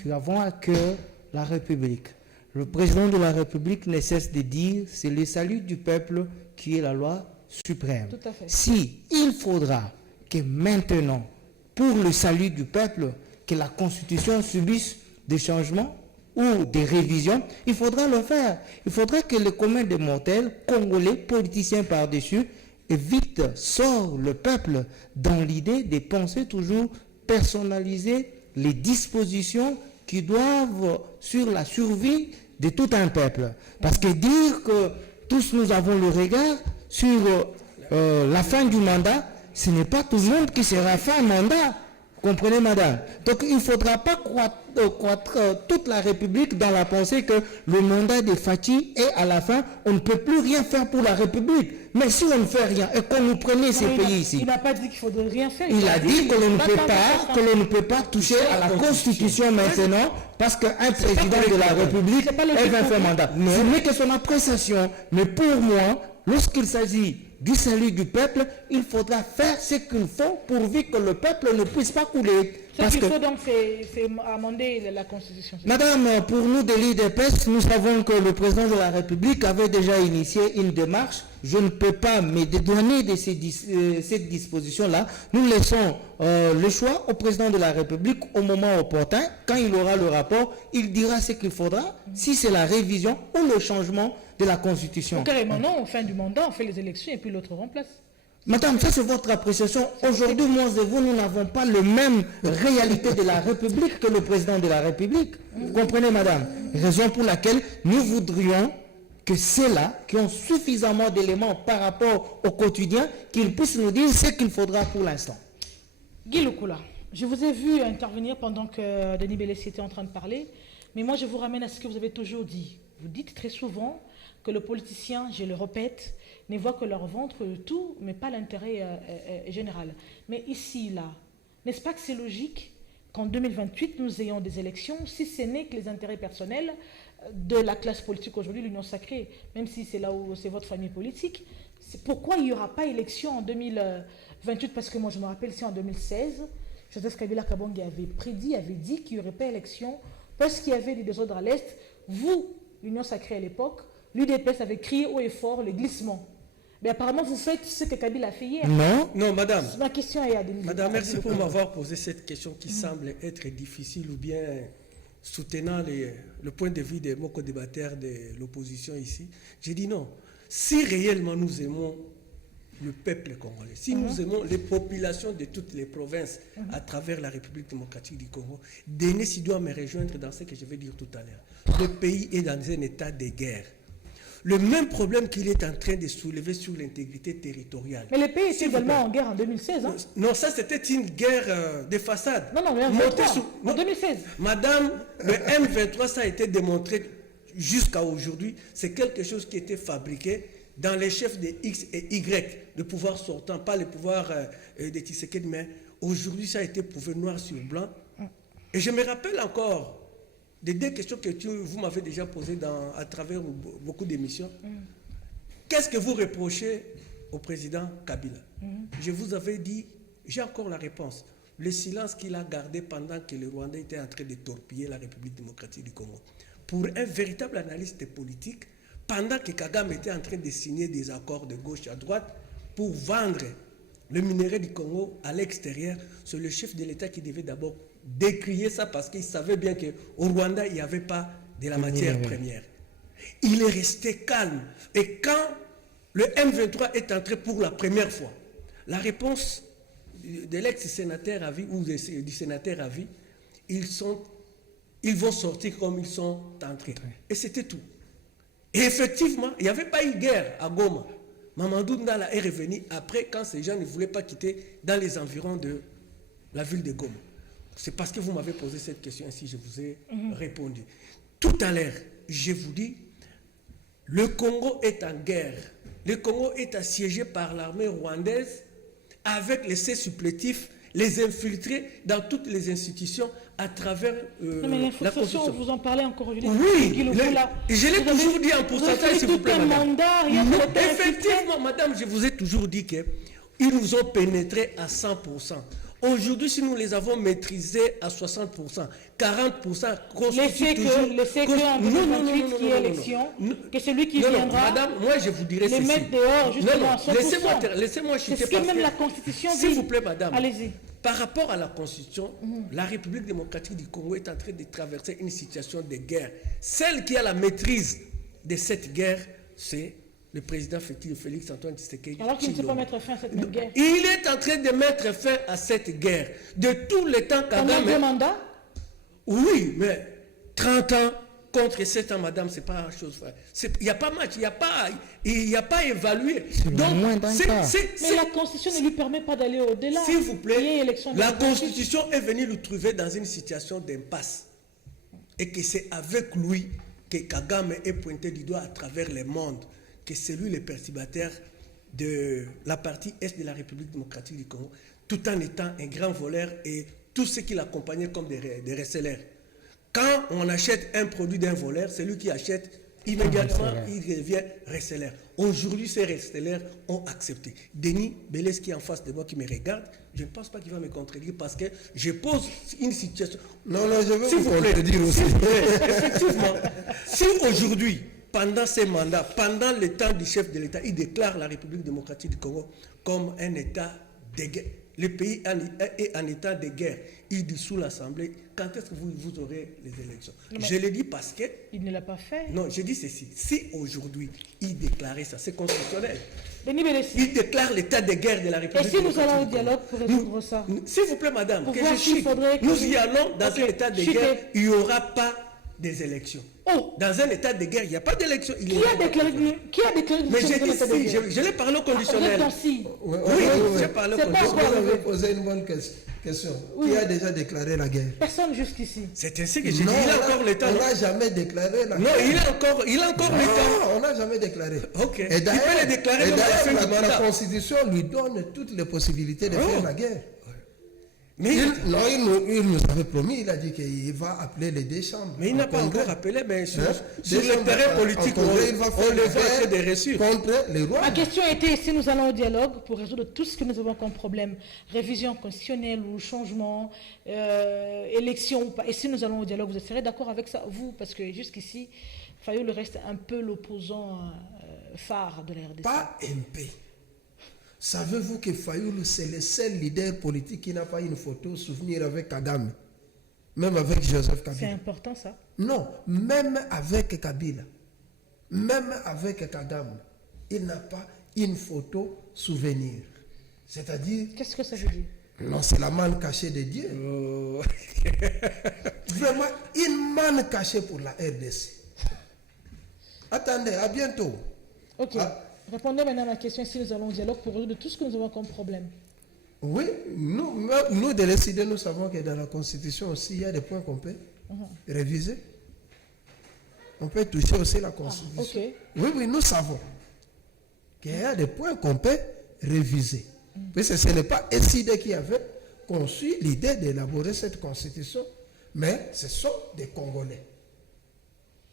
qui avons à cœur la République. Le président de la République ne cesse de dire c'est le salut du peuple qui est la loi suprême. Tout à fait. Si il faudra que maintenant, pour le salut du peuple, que la Constitution subisse des changements ou des révisions, il faudra le faire. Il faudra que le commun des mortels, congolais, politiciens par-dessus, évite, sort le peuple dans l'idée de penser toujours personnaliser les dispositions qui doivent sur la survie de tout un peuple. Parce que dire que tous nous avons le regard sur la fin du mandat, ce n'est pas tout le monde qui sera fin mandat. Comprenez, madame? Donc, il ne faudra pas croître toute la République dans la pensée que le mandat de Fathi est à la fin, on ne peut plus rien faire pour la République. Mais si on ne fait rien et qu'on nous prenait ces pays ici... Il n'a pas dit qu'il faudrait rien faire. Il a dit que l'on ne peut pas toucher à la Constitution maintenant parce qu'un président de la République est un fait mandat. Ce n'est que son appréciation. Mais pour moi, lorsqu'il s'agit du salut du peuple, il faudra faire ce qu'il faut pourvu que le peuple ne puisse pas couler. Ce qu'il faut donc, c'est amender la Constitution. Madame, pour nous de l'IDPS, nous savons que le président de la République avait déjà initié une démarche. Je ne peux pas me dédouaner de cette disposition-là. Nous laissons le choix au président de la République au moment opportun. Quand il aura le rapport, il dira ce qu'il faudra, si c'est la révision ou le changement de la Constitution. Donc, carrément, non, fin du mandat, on fait les élections et puis l'autre remplace. Madame, ça c'est votre appréciation. Aujourd'hui, moi et vous, nous n'avons pas la même réalité de la République que le président de la République. Vous comprenez, madame? Raison pour laquelle nous voudrions que ceux-là qui ont suffisamment d'éléments par rapport au quotidien, qu'ils puissent nous dire ce qu'il faudra pour l'instant. Guy Lukula, je vous ai vu intervenir pendant que Denis Bellessi était en train de parler, mais moi je vous ramène à ce que vous avez toujours dit. Vous dites très souvent que le politicien, je le répète, ne voit que leur ventre, tout, mais pas l'intérêt général. Mais ici, là, n'est-ce pas que c'est logique qu'en 2028, nous ayons des élections, si ce n'est que les intérêts personnels de la classe politique aujourd'hui, l'Union sacrée, même si c'est là où c'est votre famille politique, c'est pourquoi il n'y aura pas élection en 2028? Parce que moi, je me rappelle, si en 2016, Joseph Kabila Kabonge avait prédit, avait dit qu'il n'y aurait pas élection, parce qu'il y avait des désordres à l'Est. Vous, l'Union sacrée à l'époque, l'UDPS avait crié haut et fort le glissement. Mais apparemment, vous faites ce que Kabila a fait hier. Non, madame. Ma question est à Denis. Madame, merci pour m'avoir posé cette question qui semble être difficile ou bien soutenant le point de vue de mon co-débatteur de l'opposition ici. J'ai dit non. Si réellement nous aimons le peuple congolais, si nous aimons les populations de toutes les provinces à travers la République démocratique du Congo, Denis doit me rejoindre dans ce que je vais dire tout à l'heure. Le pays est dans un état de guerre. le même problème qu'il est en train de soulever sur l'intégrité territoriale. Mais le pays était également en guerre en 2016. Hein? Non, ça c'était une guerre de façade. Non, en 2016. Madame, le M23, ça a été démontré jusqu'à aujourd'hui. C'est quelque chose qui était fabriqué dans les chefs de X et Y, le pouvoir sortant, pas le pouvoir de Tshisekedi, mais aujourd'hui ça a été prouvé noir sur blanc. Et je me rappelle encore des deux questions que vous m'avez déjà posées à travers beaucoup d'émissions. Qu'est-ce que vous reprochez au président Kabila? Je vous avais dit, j'ai encore la réponse. Le silence qu'il a gardé pendant que le Rwandais était en train de torpiller la République démocratique du Congo. Pour un véritable analyste politique, pendant que Kagame était en train de signer des accords de gauche à droite pour vendre le minerai du Congo à l'extérieur, c'est le chef de l'État qui devait d'abord décrier ça parce qu'il savait bien qu'au Rwanda, il n'y avait pas de la matière première. Il est resté calme. Et quand le M23 est entré pour la première fois, la réponse de l'ex-sénateur à vie ou du sénateur à vie, ils vont sortir comme ils sont entrés. Et c'était tout. Et effectivement, il n'y avait pas eu guerre à Goma. Mamadou Ndala est revenu après quand ces gens ne voulaient pas quitter dans les environs de la ville de Goma. C'est parce que vous m'avez posé cette question, ainsi je vous ai répondu. Tout à l'heure, je vous dis, le Congo est en guerre. Le Congo est assiégé par l'armée rwandaise avec les faits supplétifs, les infiltrés dans toutes les institutions à travers la Constitution. Vous en parlez encore aujourd'hui. Oui, je l'ai toujours dit en pourcentage, s'il vous plaît, madame. Effectivement, madame, je vous ai toujours dit qu'ils nous ont pénétrés à 100%. Aujourd'hui, si nous les avons maîtrisés à 60%, 40%, constitue toujours... Le fait qu'en 2028, qui est élection, que celui qui viendra... Madame, moi je vous dirais les mettre dehors, justement, 100%. Laissez-moi chuter. C'est ce que même la Constitution dit. S'il vous plaît, madame. Allez-y. Par rapport à la Constitution, la République démocratique du Congo est en train de traverser une situation de guerre. Celle qui a la maîtrise de cette guerre, c'est le président Félix Antoine Tshisekedi. Alors qu'il ne sait pas mettre fin à cette guerre. Il est en train de mettre fin à cette guerre. De tous les temps Kagame... Pendant 2 mandats? Oui, mais 30 ans contre 7 ans, madame, c'est pas chose. Il n'y a pas match, il n'y a pas évalué. Donc, mais la Constitution ne lui permet pas d'aller au-delà. S'il vous plaît, la Constitution est venue le trouver dans une situation d'impasse. Et que c'est avec lui que Kagame est pointé du doigt à travers le monde, que c'est lui le perturbateur de la partie est de la République démocratique du Congo, tout en étant un grand voleur et tout ce qui l'accompagnait comme des receleurs. Quand on achète un produit d'un voleur, c'est lui qui achète immédiatement, il devient receleur. Aujourd'hui, ces receleurs ont accepté. Denis Bélès qui est en face de moi, qui me regarde, je ne pense pas qu'il va me contredire parce que je pose une situation... Non, je veux vous contredire aussi. Effectivement, si aujourd'hui, pendant ces mandats, pendant le temps du chef de l'État, il déclare la République démocratique du Congo comme un État de guerre. Le pays est en état de guerre. Il dissout l'Assemblée. Quand est-ce que vous aurez les élections? Je le dis parce que... Il ne l'a pas fait. Non, je dis ceci. Si aujourd'hui, il déclarait ça, c'est constitutionnel. Il déclare l'état de guerre de la République. Et si nous allons au dialogue pour résoudre ça? S'il vous plaît, madame, nous y allons dans un état de guerre, il n'y aura pas des élections. Dans un état de guerre, il n'y a pas d'élection. Qui a déclaré Mais j'ai dit si, je l'ai parlé au conditionnel. Oui, j'ai parlé au conditionnel. Vous avez posé une bonne question. Qui a déjà déclaré la guerre? Personne jusqu'ici. C'est ainsi que j'ai dit. Il a encore le temps. On n'a jamais déclaré la guerre. Non, il a encore le temps. On n'a jamais déclaré. Ok. Et d'ailleurs, il peut le déclarer la Constitution lui donne toutes les possibilités de faire la guerre. Mais il nous avait promis, il a dit qu'il va appeler les deux chambres. Mais il n'a pas encore appelé, mais sur le terrain politique, on les va des reçus. Contre les rois. Ma question était si nous allons au dialogue pour résoudre tout ce que nous avons comme problème, révision constitutionnelle ou changement, élection ou pas. Et si nous allons au dialogue, vous serez d'accord avec ça, vous? Parce que jusqu'ici, Fayoul reste un peu l'opposant phare de la RDC. Pas MP. Savez-vous que Fayoulou, c'est le seul leader politique qui n'a pas une photo souvenir avec Kagame? Même avec Joseph Kabila. C'est important ça? Non, même avec Kabila. Même avec Kagame. Il n'a pas une photo souvenir. C'est-à-dire... Qu'est-ce que ça veut dire? Non, c'est la manne cachée de Dieu. Vraiment, une manne cachée pour la RDC. Attendez, à bientôt. Ok. Répondez maintenant à ma question si nous allons au dialogue pour résoudre tout ce que nous avons comme problème. Oui, nous de l'SID, nous savons que dans la Constitution aussi, il y a des points qu'on peut réviser. On peut toucher aussi la Constitution. Oui, nous savons qu'il y a des points qu'on peut réviser. Mais ce n'est pas SID qui avait conçu l'idée d'élaborer cette Constitution, mais ce sont des Congolais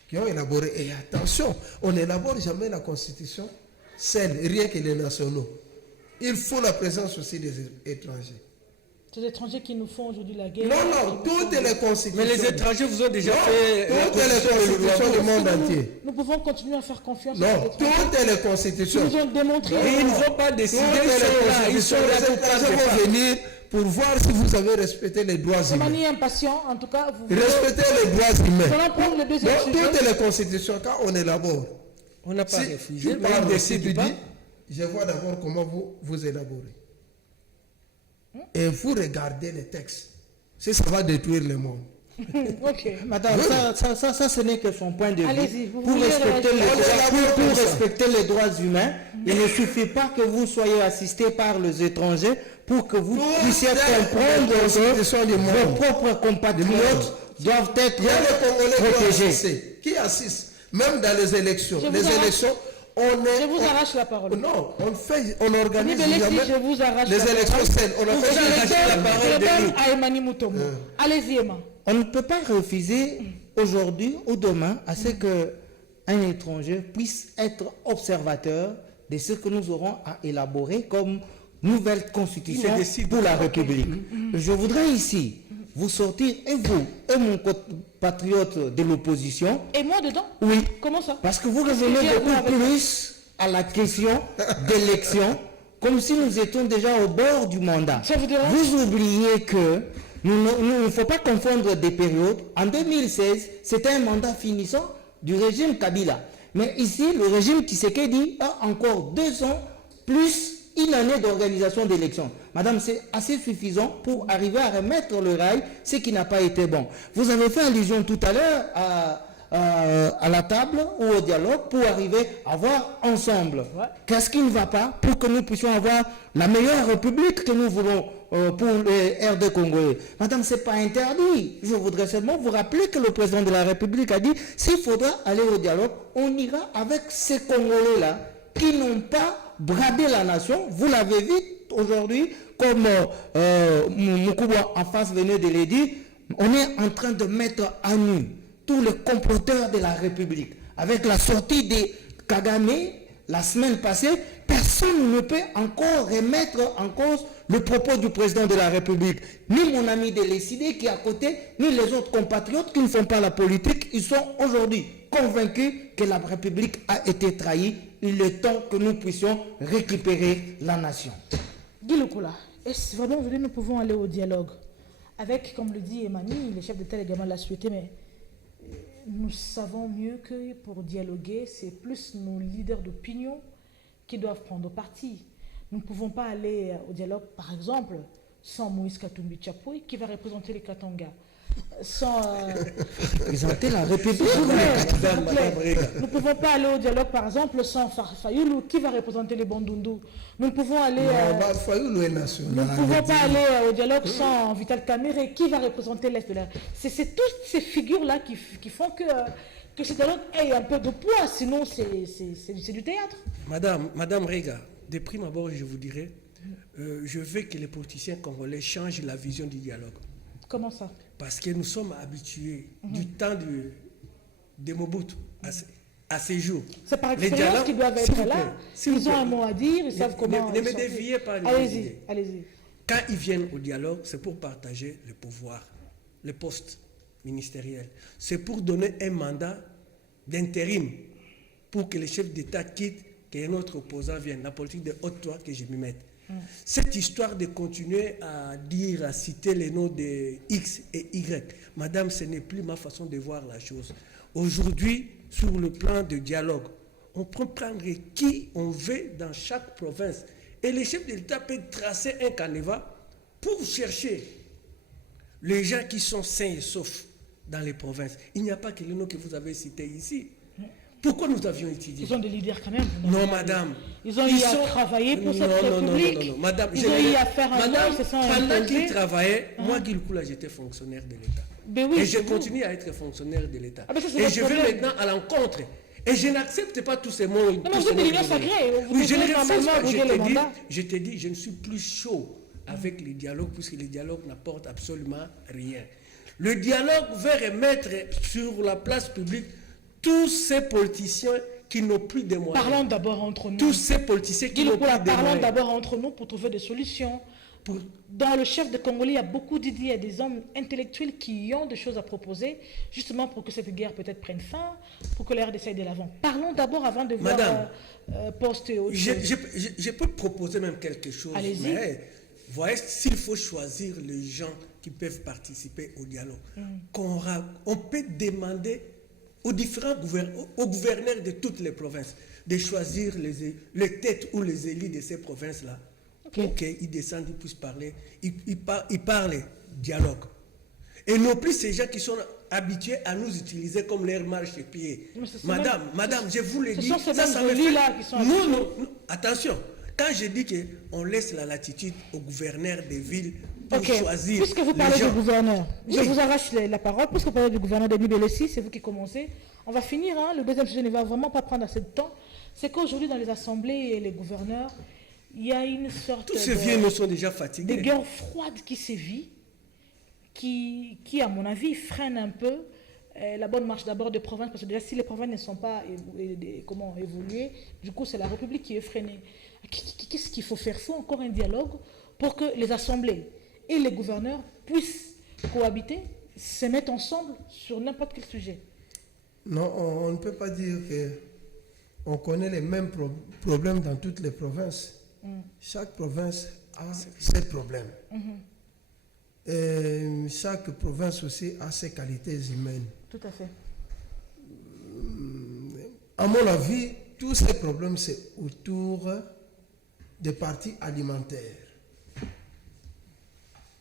qui ont élaboré. Et attention, on n'élabore jamais la Constitution seule, rien que les nationaux. Il faut la présence aussi des étrangers. C'est les étrangers qui nous font aujourd'hui la guerre. Non, toutes les constitutions. Mais les étrangers vous ont déjà fait toutes les constitutions du monde entier. Nous pouvons continuer à faire confiance. Non, toutes les constitutions. Ils nous ont démontré. Et ils ne vont pas décider. Ils sont là pour venir pour voir si vous avez respecté les droits humains. De manière impatient, en tout cas, vous respectez les droits humains. Nous allons prendre le deuxième sujet. Toutes les constitutions, quand on élabore, on n'a pas refusé. Mais il décide, dit, je vois d'abord comment vous élaborez. Et vous regardez les textes. Si ça va détruire le monde. Ok. Madame, ça, ce n'est que son point de vue. Allez-y, pour respecter les droits humains, il ne suffit pas que vous soyez assisté par les étrangers pour que vous puissiez comprendre que vos propres compatriotes doivent être protégés. Qui assiste? Même dans les élections. Je vous arrache la parole. Non, on organise je vous arrache les élections saines. On arrache la parole de à Emani Mutombo. Allez-y, Emma. On ne peut pas refuser aujourd'hui ou demain à ce qu'un étranger puisse être observateur de ce que nous aurons à élaborer comme nouvelle constitution pour la République. Je voudrais ici vous sortir, et vous, et mon compatriote de l'opposition. Et moi dedans? Oui. Comment ça? Parce que vous revenez beaucoup plus à la question d'élection, comme si nous étions déjà au bord du mandat. Vous oubliez que il ne faut pas confondre des périodes. En 2016, c'était un mandat finissant du régime Kabila. Mais ici, le régime Tshisekedi a encore 2 ans plus une année d'organisation d'élections. Madame, c'est assez suffisant pour arriver à remettre le rail, ce qui n'a pas été bon. Vous avez fait allusion tout à l'heure à la table ou au dialogue pour arriver à voir ensemble. Qu'est-ce qui ne va pas pour que nous puissions avoir la meilleure république que nous voulons pour les RD congolais. Madame, ce n'est pas interdit. Je voudrais seulement vous rappeler que le président de la République a dit s'il faudra aller au dialogue, on ira avec ces Congolais-là qui n'ont pas bradé la nation. Vous l'avez vu aujourd'hui, comme Moukouba en face venait de le dire, on est en train de mettre à nu tous les comploteurs de la République. Avec la sortie de Kagame la semaine passée, personne ne peut encore remettre en cause le propos du président de la République. Ni mon ami de l'ECD qui est à côté, ni les autres compatriotes qui ne font pas la politique, ils sont aujourd'hui convaincus que la République a été trahie. Il est temps que nous puissions récupérer la nation. Guy Lukula, est-ce vraiment aujourd'hui nous pouvons aller au dialogue avec, comme le dit Emani, le chef d'État également l'a souhaité, mais nous savons mieux que pour dialoguer, c'est plus nos leaders d'opinion qui doivent prendre parti. Nous ne pouvons pas aller au dialogue, par exemple, sans Moïse Katumbi Tchapoui, qui va représenter les Katanga. Sans représenter la République. Nous ne pouvons pas aller au dialogue, par exemple, sans Fayoulou, qui va représenter les Bandundu. Nous ne pouvons aller. Fayoulou est national. Nous ne pouvons pas aller au dialogue sans Vital Kamerhe, qui va représenter l'Est de la. C'est toutes ces figures-là qui font que ce dialogue ait un peu de poids, sinon c'est du théâtre. Madame Rega, de prime abord, je vous dirais, je veux que les politiciens congolais changent la vision du dialogue. Comment ça? Parce que nous sommes habitués du temps de Mobutu à ces jours. C'est par expérience qu'ils doivent être là. Ils ont un mot à dire, ils savent comment. Ne me déviez pas. Allez-y. Quand ils viennent au dialogue, c'est pour partager le pouvoir, le poste ministériel. C'est pour donner un mandat d'intérim pour que le chef d'État quitte, qu'un autre opposant vienne. La politique de haute toi que je m'y mette. Cette histoire de continuer à dire, à citer les noms de X et Y, madame, ce n'est plus ma façon de voir la chose. Aujourd'hui, sur le plan de dialogue, on peut prendre qui on veut dans chaque province. Et le chef de l'État peut tracer un canevas pour chercher les gens qui sont sains et saufs dans les provinces. Il n'y a pas que les noms que vous avez cités ici. Pourquoi nous avions étudié? Ils ont des leaders quand même. Non, madame. Ils ont eu à travailler pour cette république. Non, madame. Ils ont eu à faire un madame, nom, pendant qu'ils travaillaient, moi, Guy Lukula, j'étais fonctionnaire de l'État. Ben oui, et je continue à être fonctionnaire de l'État. Ah ben ça, et je vais maintenant à l'encontre. Et je n'accepte pas tous ces mots. Non, mais vous êtes de l'union sacrée. Oui, je ne refuse normalement pas. briguer le mandat. Je te dis, je ne suis plus chaud avec les dialogues, puisque les dialogues n'apportent absolument rien. Le dialogue veut remettre sur la place publique tous ces politiciens qui n'ont plus de moyens. Parlons d'abord entre nous. Tous ces politiciens qui n'ont plus de moyens. Parlons d'abord entre nous pour trouver des solutions. Dans le chef de Congolais, il y a beaucoup d'idées, il y a des hommes intellectuels qui ont des choses à proposer, justement pour que cette guerre peut-être prenne fin, pour que l'air essaye de l'avant. Parlons d'abord avant de Madame, voir poster autre chose. Je peux proposer même quelque chose. Allez-y. Mais voyez, s'il faut choisir les gens qui peuvent participer au dialogue, on peut demander aux différents gouverneurs de toutes les provinces de choisir les têtes ou les élus de ces provinces-là. Pour qu'ils descendent, ils puissent parler, ils parlent dialogue. Et non plus ces gens qui sont habitués à nous utiliser comme leur marche-pied. Madame, je vous le dis, ça me fait... Non, attention, quand je dis qu'on laisse la latitude aux gouverneurs des villes pour choisir... Puisque vous parlez du gouverneur, je vous arrache la parole, puisque vous parlez du gouverneur de Nibelessi, c'est vous qui commencez. On va finir, le deuxième sujet ne va vraiment pas prendre assez de temps. C'est qu'aujourd'hui, dans les assemblées et les gouverneurs, il y a une sorte tous ces vieux nous sont déjà fatigués. De guerre froide qui sévit, qui, à mon avis, freine un peu la bonne marche d'abord des provinces, parce que déjà, si les provinces ne sont pas évoluées, du coup, c'est la République qui est freinée. Qu'est-ce qu'il faut faire? Il faut encore un dialogue pour que les assemblées et les gouverneurs puissent cohabiter, se mettre ensemble sur n'importe quel sujet. Non, on ne peut pas dire qu'on connaît les mêmes problèmes dans toutes les provinces. Chaque province a ses problèmes. Et chaque province aussi a ses qualités humaines. Tout à fait. À mon avis, tous ces problèmes, c'est autour des partis alimentaires.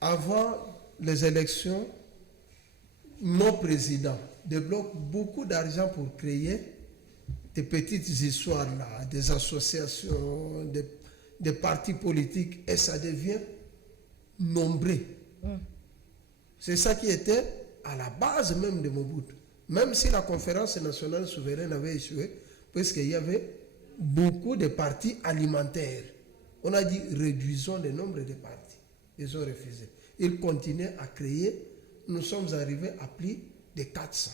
Avant les élections, nos présidents débloquent beaucoup d'argent pour créer des petites histoires là, des associations, des partis politiques, et ça devient nombreux. C'est ça qui était à la base même de Mobutu. Même si la conférence nationale souveraine avait échoué, parce qu'il y avait beaucoup de partis alimentaires. On a dit réduisons le nombre de partis. Ils ont refusé. Ils continuaient à créer. Nous sommes arrivés à plus de 400.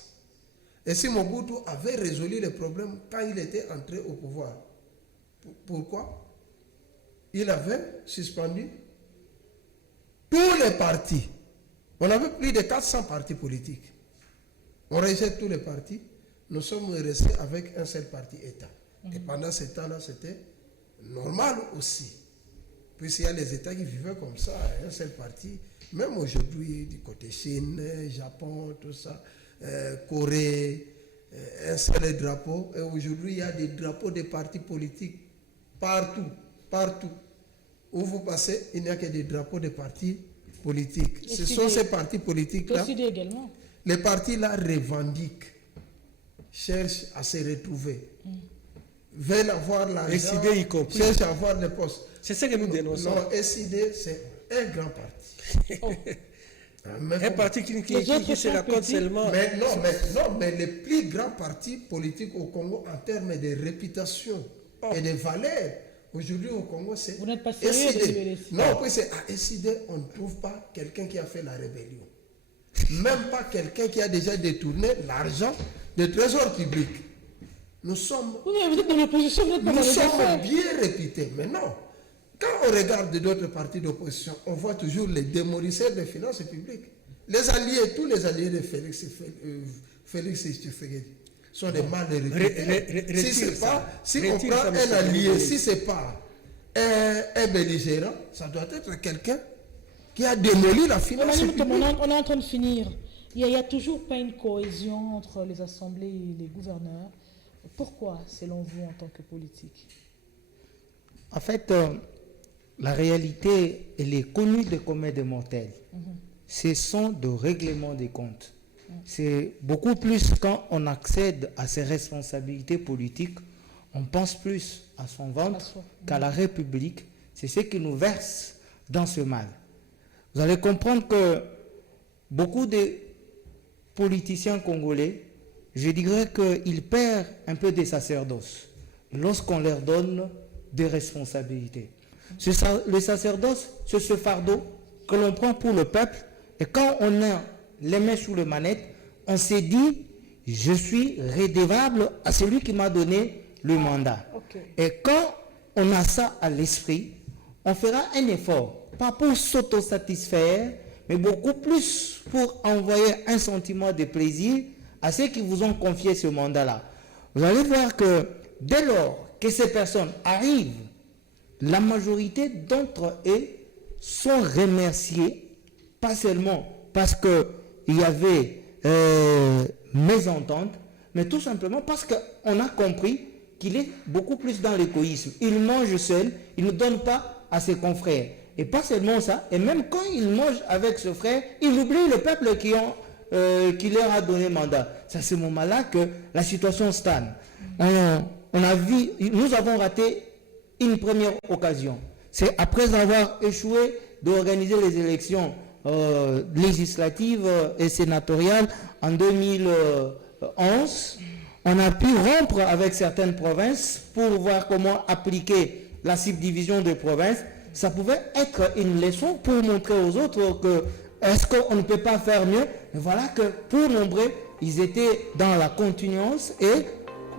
Et si Mobutu avait résolu les problèmes quand il était entré au pouvoir, pourquoi? Il avait suspendu tous les partis. On avait plus de 400 partis politiques. On rejette tous les partis. Nous sommes restés avec un seul parti État. Et pendant ce temps-là, c'était normal aussi. Puisqu'il y a les États qui vivaient comme ça, un seul parti. Même aujourd'hui, du côté Chine, Japon, tout ça, Corée, un seul drapeau. Et aujourd'hui, il y a des drapeaux des partis politiques partout. Partout où vous passez, il n'y a que des drapeaux de partis politiques. Ce sont ces partis politiques-là. Les partis-là revendiquent, cherchent à se retrouver, veulent avoir l'argent, cherchent à avoir des postes. C'est ça que nous dénonçons. Non, SID, c'est un grand parti. Un parti qui se raconte seulement. Mais les plus grands partis politiques au Congo en termes de réputation et de valeur, aujourd'hui au Congo, c'est vous n'êtes pas sérieux. Non, puis c'est à SID, on ne trouve pas quelqu'un qui a fait la rébellion. Même pas quelqu'un qui a déjà détourné l'argent du trésor public. Nous sommes, oui, mais vous êtes dans l'opposition, vous êtes pas nous sommes bien réputés. Mais non, quand on regarde d'autres partis d'opposition, on voit toujours les démolisseurs des finances publiques. Les alliés, tous les alliés de Félix Tshisekedi sont des mal réputés. Si on prend un allié, si ce n'est pas un belligérant, ça doit être quelqu'un qui a démoli la finance publique. On est en train de finir. Il n'y a toujours pas une cohésion entre les assemblées et les gouverneurs. Pourquoi, selon vous, en tant que politique? En fait, la réalité, elle est connue des communs des mortels. Ce sont des règlements des comptes. C'est beaucoup plus quand on accède à ses responsabilités politiques, on pense plus à son ventre qu'à la République. C'est ce qui nous verse dans ce mal. Vous allez comprendre que beaucoup de politiciens congolais, je dirais qu'ils perdent un peu des sacerdoce lorsqu'on leur donne des responsabilités. Le sacerdoce, c'est ce fardeau que l'on prend pour le peuple, et quand on a les mains sous le manette, on s'est dit, je suis redevable à celui qui m'a donné le mandat. Et quand on a ça à l'esprit, on fera un effort, pas pour s'autosatisfaire, mais beaucoup plus pour envoyer un sentiment de plaisir à ceux qui vous ont confié ce mandat-là. Vous allez voir que dès lors que ces personnes arrivent, la majorité d'entre eux sont remerciés, pas seulement parce qu'il y avait mésentente, mais tout simplement parce qu'on a compris qu'il est beaucoup plus dans l'égoïsme. Il mange seul, il ne donne pas à ses confrères. Et pas seulement ça, et même quand il mange avec ce frère, il oublie le peuple qui leur a donné mandat. C'est à ce moment-là que la situation stagne. Nous avons raté une première occasion. C'est après avoir échoué d'organiser les élections législatives et sénatoriales en 2011. On a pu rompre avec certaines provinces pour voir comment appliquer la subdivision de provinces. Ça pouvait être une leçon pour montrer aux autres que est-ce qu'on ne peut pas faire mieux. Mais voilà que pour nombreux, ils étaient dans la continuance et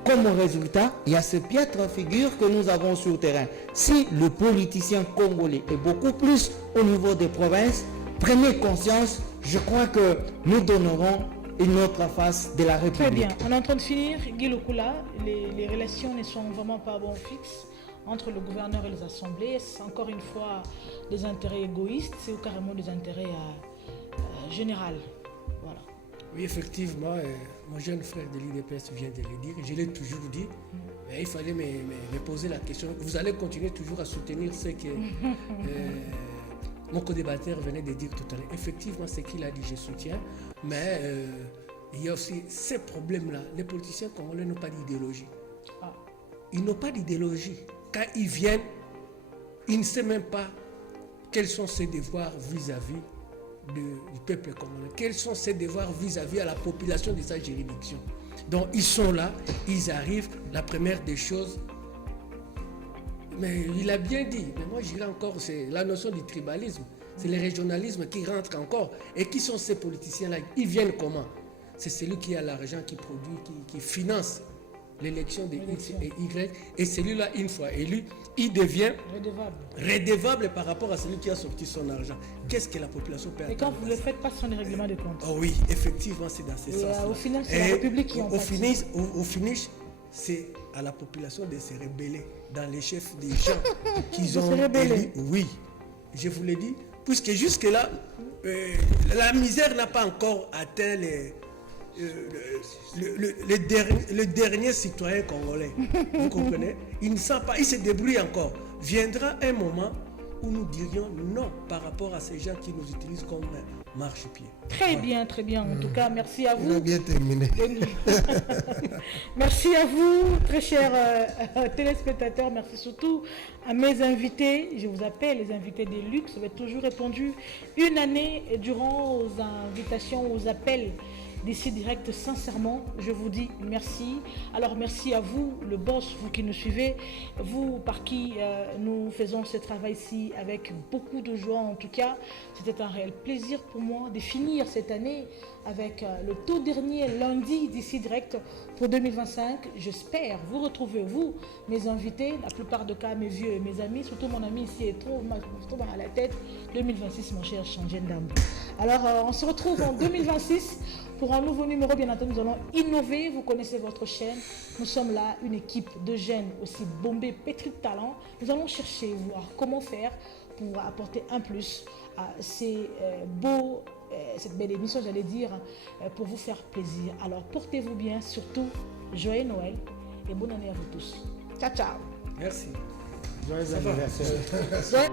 comme résultat, il y a ce piètre figure que nous avons sur le terrain. Si le politicien congolais est beaucoup plus au niveau des provinces, prenez conscience, je crois que nous donnerons une autre face de la République. Très bien, on est en train de finir. Guy Lokula, les relations ne sont vraiment pas bon fixes entre le gouverneur et les assemblées. C'est encore une fois des intérêts égoïstes, c'est carrément des intérêts généraux. Voilà. Oui, effectivement, mon jeune frère de l'IDPS vient de le dire, je l'ai toujours dit, mais il fallait me poser la question. Vous allez continuer toujours à soutenir ce que mon co-débatteur venait de dire tout à l'heure. Effectivement, ce qu'il a dit, je soutiens, mais il y a aussi ces problèmes-là. Les politiciens congolais n'ont pas d'idéologie. Ils n'ont pas d'idéologie. Quand ils viennent, ils ne savent même pas quels sont ses devoirs vis-à-vis du peuple congolais. Quels sont ses devoirs vis-à-vis à la population de sa juridiction. Donc ils sont là, ils arrivent. La première des choses, mais il a bien dit, mais moi j'irai encore, c'est la notion du tribalisme, c'est le régionalisme qui rentre encore. Et qui sont ces politiciens-là? Ils viennent comment? C'est celui qui a l'argent, qui produit, qui finance l'élection de X et Y, et celui-là, une fois élu, il devient redevable par rapport à celui qui a sorti son argent. Qu'est-ce que la population peut attendre? Et quand vous ne le faites pas sur les règlements de compte. Oh oui, effectivement, c'est dans ce sens-là. Au final, c'est la République qui en pâtit. Au finish, c'est à la population de se rebeller dans les chefs des gens qu'ils ont élus. Oui, je vous l'ai dit, puisque jusque-là, la misère n'a pas encore atteint le dernier citoyen congolais. Vous comprenez? Il ne sent pas, il se débrouille encore. Viendra un moment où nous dirions non par rapport à ces gens qui nous utilisent comme marche-pied. Très bien, très bien. En tout cas, merci à vous. On a bien terminé. Merci à vous, très chers téléspectateurs. Merci surtout à mes invités. Je vous appelle les invités des luxe. Vous avez toujours répondu une année durant aux invitations, aux appels d'ici direct. Sincèrement, je vous dis merci. Alors merci à vous, le boss, vous qui nous suivez, vous par qui nous faisons ce travail-ci avec beaucoup de joie. En tout cas, c'était un réel plaisir pour moi de finir cette année avec le tout dernier lundi d'ici direct pour 2025. J'espère vous retrouver, vous, mes invités, la plupart de cas, mes vieux et mes amis, surtout mon ami ici est trop à la tête. 2026, mon cher Changène Dambou. Alors, on se retrouve en 2026 pour un nouveau numéro. Bien entendu, nous allons innover. Vous connaissez votre chaîne. Nous sommes là, une équipe de jeunes aussi bombés, pétris de talent. Nous allons chercher, voir comment faire pour apporter un plus à ces cette belle émission, j'allais dire, pour vous faire plaisir. Alors, portez-vous bien, surtout, joyeux Noël et bonne année à vous tous. Ciao, ciao. Merci. Joyeux anniversaire.